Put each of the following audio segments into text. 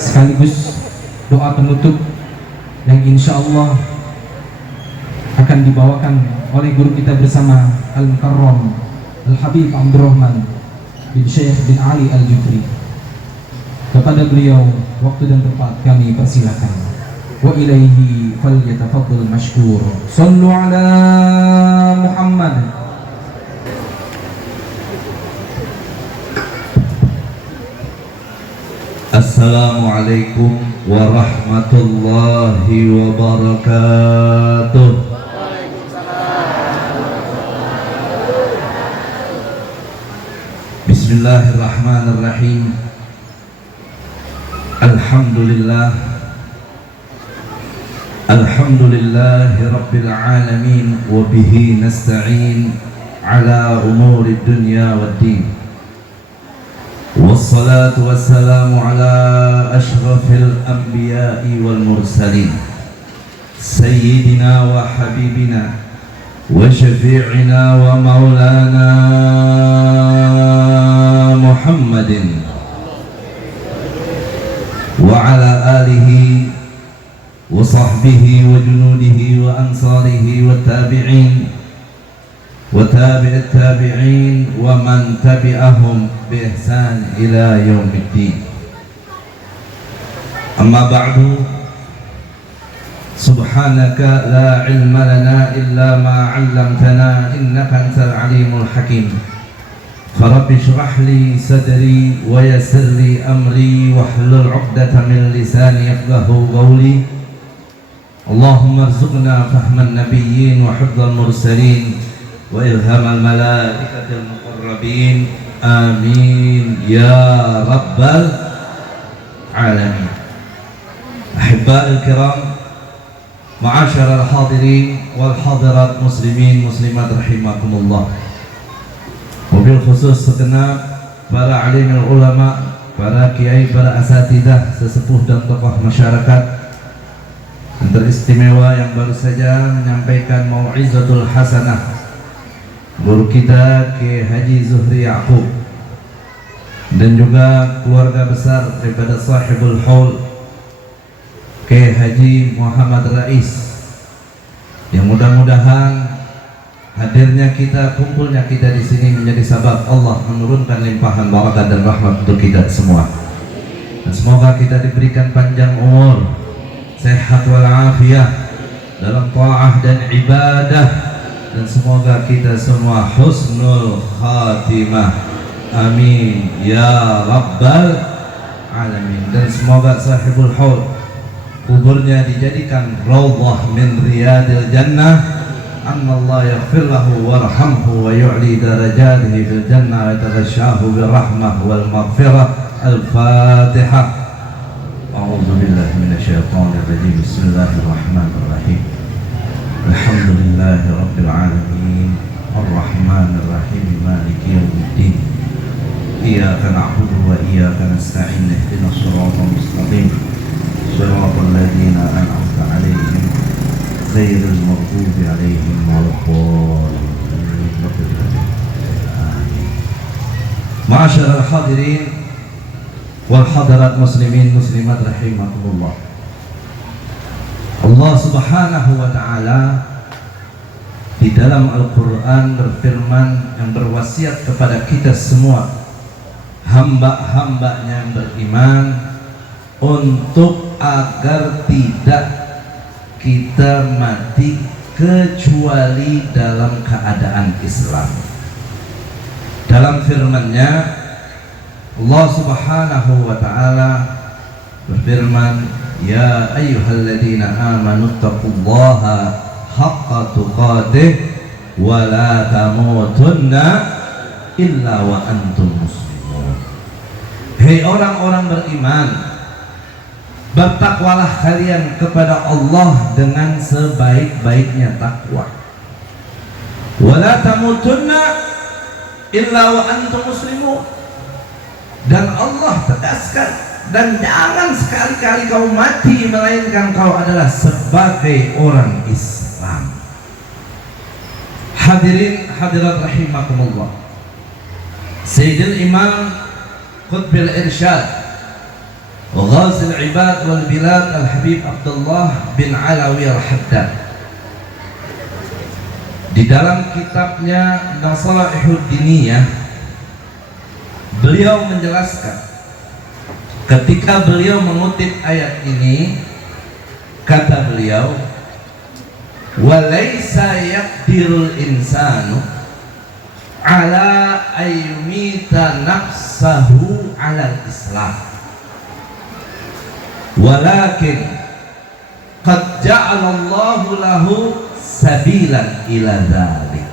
sekaligus doa penutup yang insya Allah akan dibawakan oleh guru kita bersama Al-Mukarram Al-Habib Abdurrahman bin Syekh bin Ali Al-Jufri. Kepada beliau waktu dan tempat kami persilakan. Wa ilaihi falyatafaddal mashkur. Sallu ala Muhammad. Assalamualaikum warahmatullahi wabarakatuh. Bismillahirrahmanirrahim. Alhamdulillah. Alhamdulillahi rabbil alamin wa bihi nasta'in ala umuri dunya waddin. Wassalatu wassalamu ala ashrafil anbiya'i wal mursalin sayyidina wa habibina wa syafi'ina wa maulana Muhammadin wa ala alihi wa sahbihi wa junudihi wa ansarihi wa tabi'in wa tabi'at tabi'in wa man tabi'ahum bi ihsan ila yaumiddin. Amma ba'du, subhanaka la ilma lana illa ma 'allamtana innaka antal alimul hakim. Farabbi shrah li sadri wa yassir li amri wahlul 'uqdatam min lisani yafqahu qawli. Allahumma arzuqna fahman nabiyyin wa hifdzal mursalin wa ilhamal malaikatil muqarrabin. Amin ya rabbal alamin. Ahibba'il kiram, ma'asyiral hadirin wal hadirat, muslimin muslimat rahimakumullah. Wabil khusus segenap para alimul ulama, para kiai, para asatidah, sesepuh dan tokoh masyarakat yang teristimewa yang baru saja menyampaikan mau'izatul hasanah guru kita Kiai Haji Zuhri Ya'qub, dan juga keluarga besar daripada sahibul haul Kiai Haji Muhammad Rais, yang mudah-mudahan hadirnya kita, kumpulnya kita di sini menjadi sebab Allah menurunkan limpahan barakah dan rahmat untuk kita semua. Dan semoga kita diberikan panjang umur, sehat walafiat dalam ta'ah dan ibadah, dan semoga kita semua husnul khatimah. Amin ya rabbal alamin. Dan semoga sahibul haul kuburnya dijadikan raudhah min riyadil jannah. Annallahu yaghfir lahu warhamhu wa yu'li darajatihi fil jannah wa yataghashahu birrahmah wal maghfirah. Al-Fatihah. A'udzu billahi minasyaitonir rajim. Bismillahirrahmanirrahim. Alhamdulillahi rabbil alamin, arrahmanir rahim, maliki yaumiddin. Iyyaka na'budu wa iyyaka nasta'in, ihdinas siratal mustaqim, siratal ladzina an'amta 'alaihim ghairil maghdubi 'alaihim waladdallin. Ma'asyiral hadirin wal hadirat, muslimin muslimat rahimakumullah. Allah Subhanahu wa ta'ala di dalam Al-Quran berfirman, yang berwasiat kepada kita semua hamba-hambanya yang beriman, untuk agar tidak kita mati kecuali dalam keadaan Islam. Dalam firman-Nya Allah Subhanahu wa ta'ala berfirman, ya ayyuhalladzina amanu taqullaha haqqa tuqatih wa la tamutunna illa wa antum muslimun. Hei orang-orang beriman, bertakwalah kalian kepada Allah dengan sebaik-baiknya takwa. Wa la tamutunna illa wa antum muslimun. Dan Allah tegaskan, dan jangan sekali-kali kau mati melainkan kau adalah sebagai orang Islam. Hadirin hadirat rahimakumullah. Sayyidul Imam Qutbil Irsyad Ghasil Ibad wal Bilad Al-Habib Abdullah bin Alawi Al-Haddad. Di dalam kitabnya Nasaihud Diniyah, beliau menjelaskan ketika beliau mengutip ayat ini, kata beliau, "Walaysa yaqdirul insanu ala ayyumita nafsahu ala al-islam, walakin qad ja'alallahu lahu sabilan ila dzalik."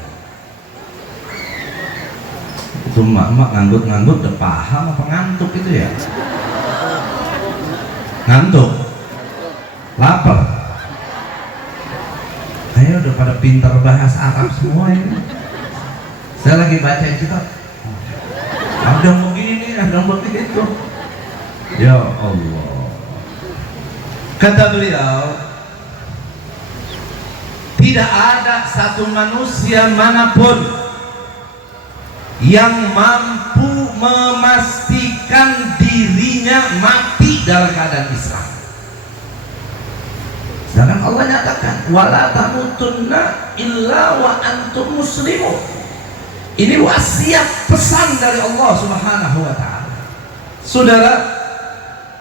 Itu mak nganggut udah paham apa ngantuk itu ya? Ngantuk? Lapar? Ayo udah pada pintar bahasa Arab semua ini. Saya lagi baca kitab, ada begini, ada begitu. Ya Allah. Kata beliau, tidak ada satu manusia manapun yang mampu memastikan dirinya mati dalam keadaan Islam. Sedangkan Allah nyatakan, wala tamutunna illa wa antum muslimun. Ini wasiat pesan dari Allah Subhanahu wa taala. Saudara,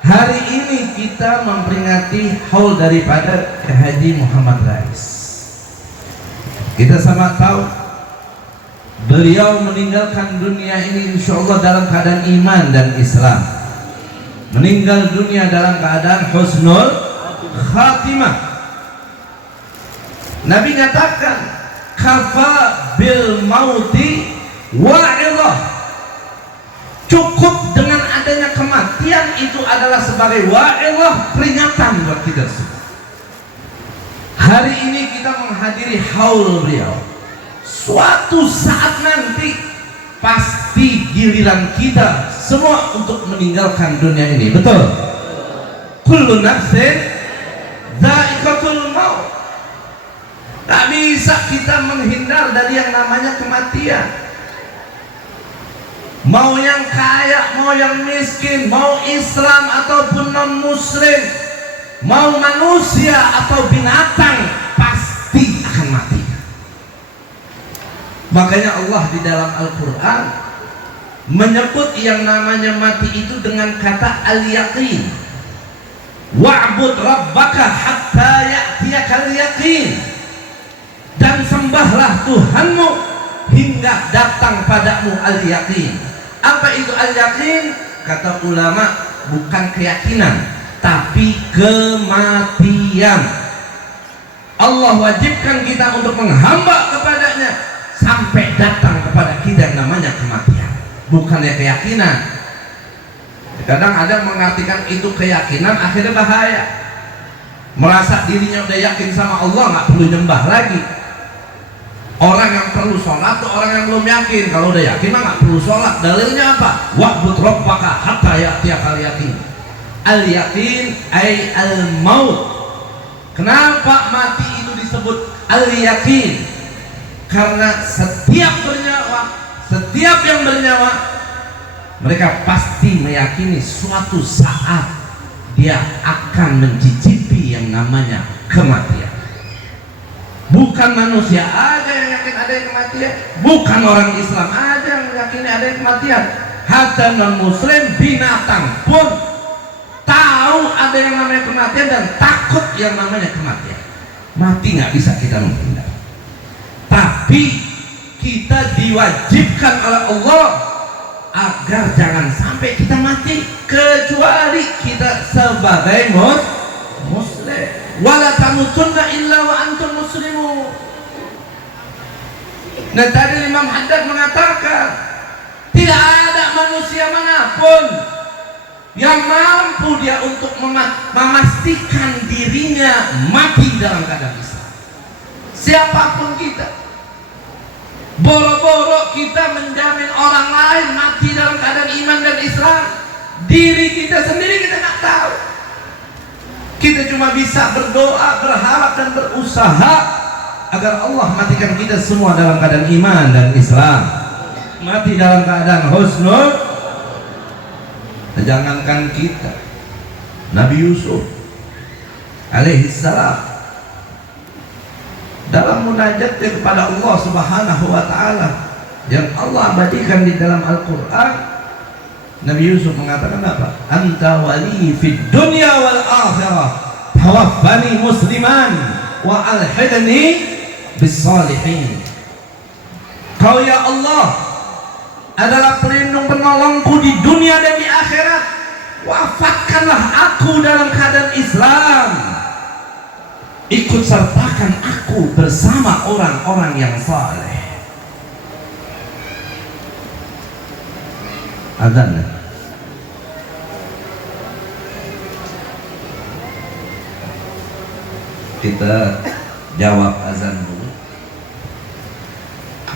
hari ini kita memperingati haul daripada Haji Muhammad Rais. Kita sama tahu beliau meninggalkan dunia ini insyaallah dalam keadaan iman dan Islam. Meninggal dunia dalam keadaan husnul khatimah. Nabi nyatakan, kafa bil mauti wa'idhah. Cukup dengan adanya kematian itu adalah sebagai wa'idhah, peringatan buat kita semua. Hari ini kita menghadiri haul beliau. Suatu saat nanti pasti giliran kita semua untuk meninggalkan dunia ini. Betul? Kullu nafsin dha'iqatul maut. Tak bisa kita menghindar dari yang namanya kematian. Mau yang kaya, mau yang miskin, mau Islam ataupun non muslim, mau manusia atau binatang, pasti akan mati. Makanya Allah di dalam Al-Quran menyebut yang namanya mati itu dengan kata al-yaqin. Wa'bud rabbaka hatta ya'tiyakal yaqin. Dan sembahlah Tuhanmu hingga datang padamu al-yaqin. Apa itu al-yaqin? Kata ulama, bukan keyakinan, tapi kematian. Allah wajibkan kita untuk menghamba kepadanya sampai datang kepada kita yang namanya kematian, bukannya keyakinan. Kadang ada mengartikan itu keyakinan, akhirnya bahaya. Merasa dirinya udah yakin sama Allah, nggak perlu nyembah lagi. Orang yang perlu sholat tuh orang yang belum yakin. Kalau udah yakin mah nggak perlu sholat. Dalilnya apa? Wa'bud rabbaka hatta ya'tiyakal yaqin. Al yaqin ay al maut. Kenapa mati itu disebut al yaqin? Karena setiap yang bernyawa, mereka pasti meyakini suatu saat dia akan mencicipi yang namanya kematian. Bukan manusia aja yang yakin ada yang kematian, bukan orang Islam aja yang yakin ada yang kematian. Hatta non muslim, binatang pun tahu ada yang namanya kematian dan takut yang namanya kematian. Mati nggak bisa kita menghindar, tapi kita diwajibkan oleh Allah agar jangan sampai kita mati kecuali kita sebagai muslim. Wala tamutunna illa wa antum muslimun. Nah, tadi Imam Haddad mengatakan tidak ada manusia manapun yang mampu dia untuk memastikan dirinya mati dalam keadaan Islam. Siapapun kita, boro-boro kita menjamin orang lain mati dalam keadaan iman dan Islam, diri kita sendiri kita nggak tahu. Kita cuma bisa berdoa, berharap dan berusaha agar Allah matikan kita semua dalam keadaan iman dan Islam, mati dalam keadaan husnul. Jangankan kita, Nabi Yusuf alaihi salam dalam munajatnya kepada Allah Subhanahu wa taala yang Allah abadikan di dalam Al-Qur'an, Nabi Yusuf mengatakan apa? Anta wali fid dunya wal akhirah, tawaffani musliman wa alhidni bis salihin. Kau ya Allah adalah pelindung penolongku di dunia dan di akhirat. Wafatkanlah aku dalam keadaan Islam. Ikut sertakan aku bersama orang-orang yang saleh. Azan. Kita jawab azan dulu.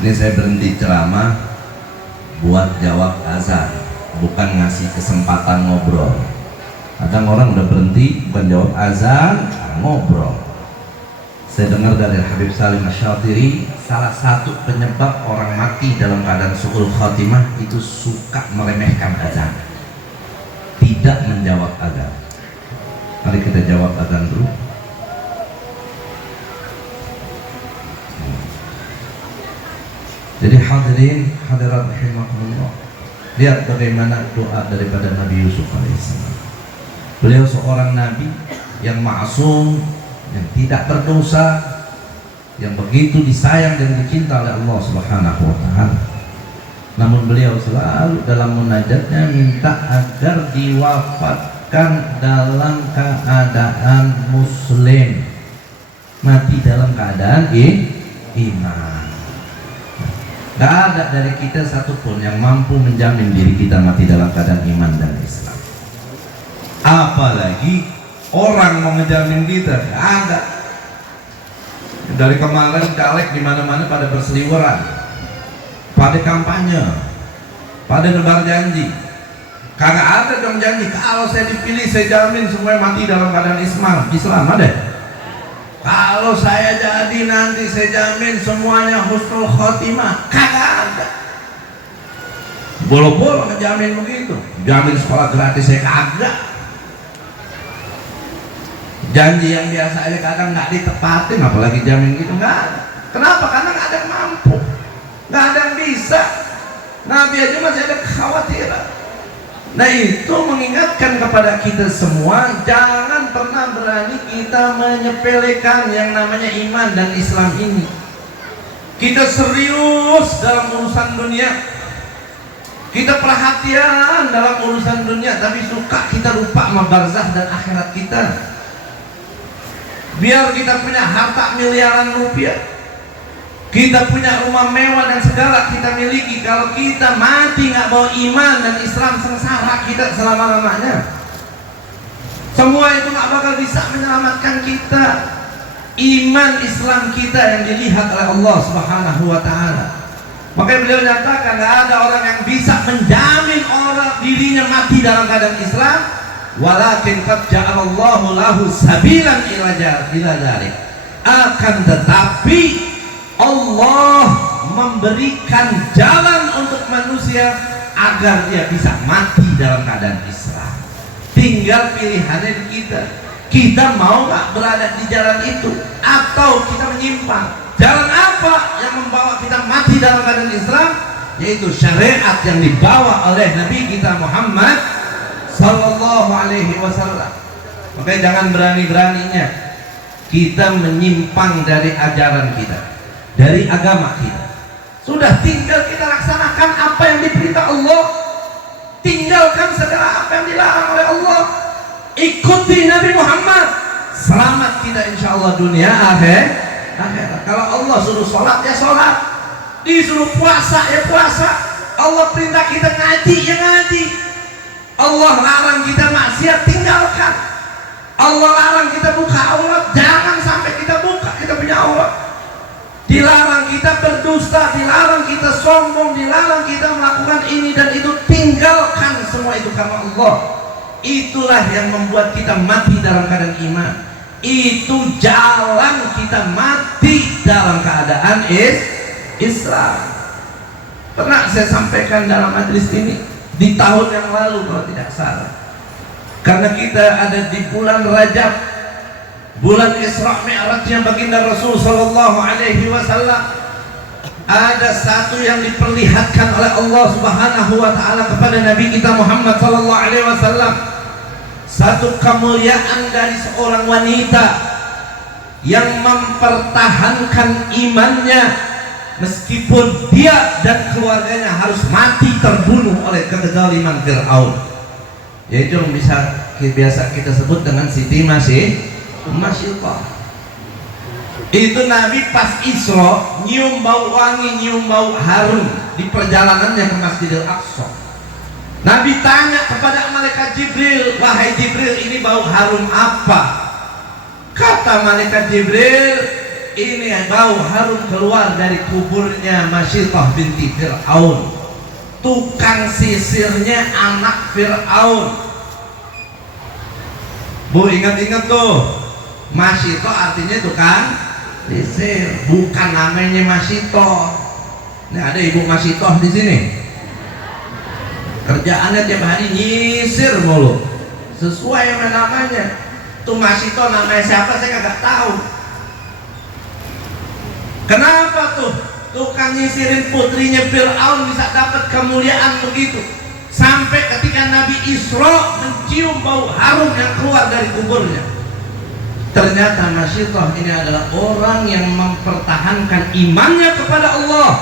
Ini saya berhenti ceramah buat jawab azan, bukan ngasih kesempatan ngobrol. Kadang orang udah berhenti bukan jawab azan, ngobrol. Saya dengar dari Habib Salim Asy-Syatiri, salah satu penyebab orang mati dalam keadaan su'ul khatimah itu suka meremehkan azan, tidak menjawab azan. Mari kita jawab azan dulu. Jadi hadirin hadirat rahimakumullah, lihat bagaimana doa daripada Nabi Yusuf alaihissalam. Beliau seorang nabi yang ma'sum, yang tidak berdosa, yang begitu disayang dan dicinta oleh Allah Subhanahu wa taala. Namun beliau selalu dalam munajatnya minta agar diwafatkan dalam keadaan muslim, mati dalam keadaan iman. Gak ada dari kita satupun yang mampu menjamin diri kita mati dalam keadaan iman dan Islam. Apalagi orang mau menjamin kita, gak ada. Dari kemarin caleg di mana-mana pada berseliweran, pada kampanye, pada nebar janji. Kagak ada dong janji. Kalau saya dipilih, saya jamin semuanya mati dalam keadaan Islam ada. Kalau saya jadi nanti saya jamin semuanya husnul khotimah, kagak ada. Bolo-bolo ngejamin begitu, jamin sekolah gratis saya kagak. Janji yang biasa aja kadang nggak ditepatin, apalagi jamin gitu, nggak ada. Kenapa? Karena nggak ada yang mampu, nggak ada yang bisa. Nabi aja masih ada kekhawatiran. Nah itu mengingatkan kepada kita semua, jangan pernah berani kita menyepelekan yang namanya iman dan Islam ini. Kita serius dalam urusan dunia, kita perhatian dalam urusan dunia, tapi suka kita lupa sama barzakh dan akhirat kita. Biar kita punya harta miliaran rupiah, kita punya rumah mewah dan segala kita miliki, kalau kita mati nggak bawa iman dan Islam, sengsara kita selama-lamanya. Semua itu nggak bakal bisa menyelamatkan kita. Iman Islam kita yang dilihat oleh Allah Subhanahu wa taala. Makanya beliau nyatakan nggak ada orang yang bisa menjamin orang dirinya mati dalam keadaan Islam, walakin qad ja'alallahu lahu sabilan ila dzalik. Akan tetapi Allah memberikan jalan untuk manusia agar dia bisa mati dalam keadaan Islam. Tinggal pilihannya di kita. Kita mau nggak berada di jalan itu atau kita menyimpang? Jalan apa yang membawa kita mati dalam keadaan Islam? Yaitu syariat yang dibawa oleh Nabi kita Muhammad Sallallahu Alaihi Wasallam. Makanya jangan berani-beraninya kita menyimpang dari ajaran kita, dari agama kita. Sudah tinggal kita laksanakan apa yang diperintah Allah, tinggalkan segala apa yang dilarang oleh Allah. Ikuti Nabi Muhammad, selamat kita insya Allah dunia akhirat. Kalau Allah suruh sholat ya sholat, disuruh puasa ya puasa, Allah perintah kita ngaji ya ngaji, Allah larang kita maksiat tinggalkan, Allah larang kita buka aurat, jangan sampai kita buka, kita punya aurat. Dilarang kita berdusta, dilarang kita sombong, dilarang kita melakukan ini dan itu, tinggalkan semua itu karena Allah. Itulah yang membuat kita mati dalam keadaan iman. Itu jalan kita mati dalam keadaan Islam. Pernah saya sampaikan dalam majelis ini di tahun yang lalu kalau tidak salah. Karena kita ada di bulan Rajab, bulan Isra Mi'rajnya baginda Rasul sallallahu alaihi wasallam. Ada satu yang diperlihatkan oleh Allah Subhanahu wa taala kepada Nabi kita Muhammad sallallahu alaihi wasallam. Satu kemuliaan dari seorang wanita yang mempertahankan imannya meskipun dia dan keluarganya harus mati terbunuh oleh kezaliman Fir'aun. Yaitu yang biasa kita sebut dengan Siti Masyidah. Itu Nabi pas Isra nyium bau wangi, nyium bau harum di perjalanannya ke Masjidil Aqsa. Nabi tanya kepada malaikat Jibril, wahai Jibril, ini bau harum apa? Kata malaikat Jibril, ini bau harum keluar dari kuburnya Masyidah binti Fir'aun, tukang sisirnya anak Fir'aun. Bu, ingat-ingat tuh, Masyidah artinya tukang sisir, bukan namanya Masyidah. Nih ada ibu Masyidah di sini. Kerjaannya tiap hari nyisir mulu. Sesuai dengan namanya. Tuh Masyidah namanya siapa saya nggak tahu. Kenapa tuh tukang nyisirin putrinya Fir'aun bisa dapat kemuliaan begitu? Sampai ketika Nabi Isra mencium bau harum yang keluar dari kuburnya. Ternyata Masyidah ini adalah orang yang mempertahankan imannya kepada Allah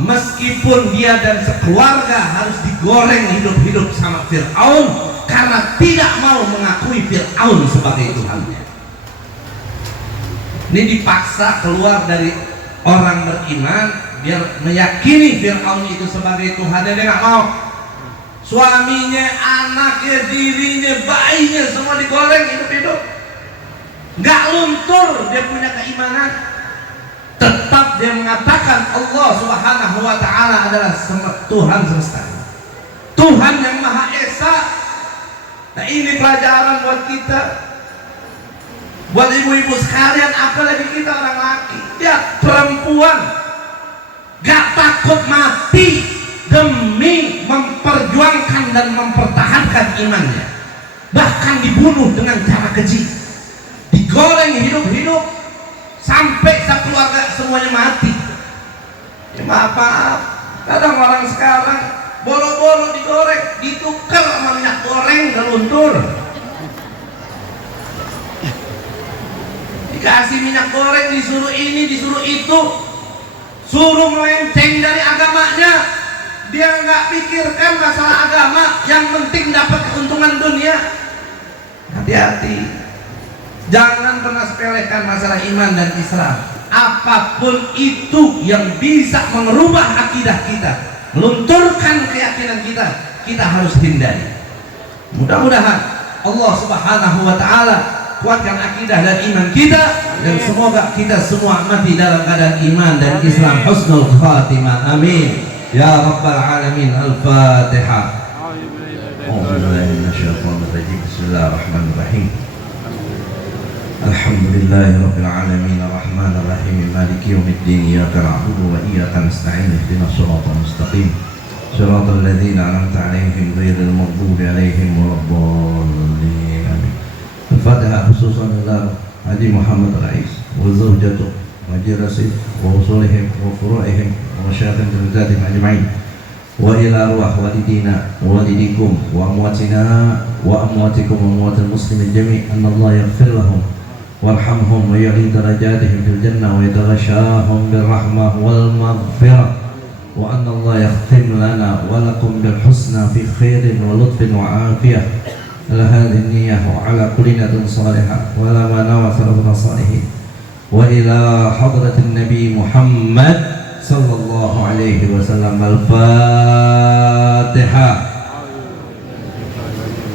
meskipun dia dan sekeluarga harus digoreng hidup-hidup sama Fir'aun karena tidak mau mengakui Fir'aun sebagai Tuhannya. Ini dipaksa keluar dari orang beriman biar meyakini Fir'aun itu sebagai Tuhannya. Dia nggak mau. Suaminya, anaknya, dirinya, bayinya semua digoreng hidup-hidup. Gak luntur dia punya keimanan, tetap dia mengatakan Allah Subhanahu wa ta'ala adalah Tuhan semesta, Tuhan yang Maha Esa. Nah ini pelajaran buat kita, buat ibu-ibu sekalian, apalagi kita orang laki. Dia perempuan gak takut mati demi memperjuangkan dan mempertahankan imannya, bahkan dibunuh dengan cara keji, digoreng hidup-hidup sampai sekeluarga semuanya mati. Ya maaf, kadang orang sekarang boro-boro digoreng, ditukar sama minyak goreng dan luntur. Dikasih minyak goreng, disuruh ini, disuruh itu, suruh melenceng dari agamanya. Dia nggak pikirkan masalah agama, yang penting dapat keuntungan dunia. Hati-hati. Jangan pernah sepelekan masalah iman dan Islam. Apapun itu yang bisa merubah akidah kita, melunturkan keyakinan kita, kita harus hindari. Mudah-mudahan Allah Subhanahu wa ta'ala kuatkan akidah dan iman kita, dan semoga kita semua mati dalam keadaan iman dan Islam. Husnul khatimah. Amin ya rabbal alamin. Al-Fatihah. Bismillahirrahmanirrahim. Alhamdulillahi rabbil alamin, arrahmanir rahim, maliki yaumiddin, iyyaka na'budu wa iyyaka nasta'in, ihdinas siratal mustaqim, siratal ladzina an'amta 'alaihim ghairil maghdubi 'alaihim waladdallin. Amin. Al-Fatihah khususan ila Haji Muhammad Rais wa zawjatuh wa jirasih wa usulihim wa furu'ihim wa masyayikhin dzatihim ajma'in, wa ila arwah walidina wa walidikum wa amwatina wa amwatikum wa amwatil muslimin jami', anallahu yaghfir lahum warhamhum wa yu'li darajatihim fil jannah wa yataghashahum bil rahmah wal maghfirah, wa anna Allah yakhtim lana wa lakum bil husna fi khairin wa lutfin wa afiyah ala hadhihi niyyah wa ala kulli niyatin salihah wa la mana wa salafuna salihin, wa ila hadratin nabi Muhammad sallallahu alaihi wasallam. Al-Fatihah.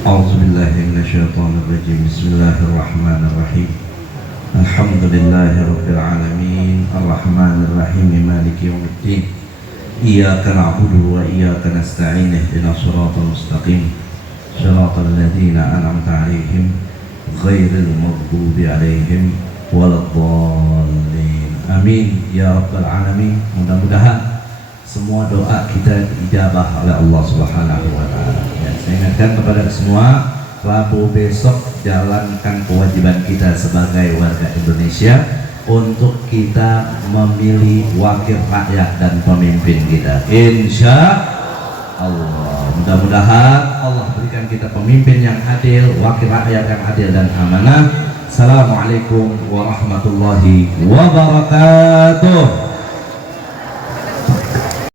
A'udzubillahi minasyaitonir rajim. Bismillahirrahmanirrahim. Alhamdulillahi rabbil alamin, arrahmanir rahim, maliki yaumiddin, iyyaka na'budu wa iyyaka nasta'in, ihdinas siratal mustaqim, siratal ladzina an'amta 'alaihim ghairil maghdubi 'alaihim waladdallin. Amin ya rabbal alamin. Mudah-mudahan semua doa kita dijabah oleh Allah Subhanahu wa ta'ala. Ya, saya ingatkan kepada semua, Rabu besok jalankan kewajiban kita sebagai warga Indonesia untuk kita memilih wakil rakyat dan pemimpin kita. Insya Allah, mudah-mudahan Allah berikan kita pemimpin yang adil, wakil rakyat yang adil dan amanah. Assalamualaikum warahmatullahi wabarakatuh.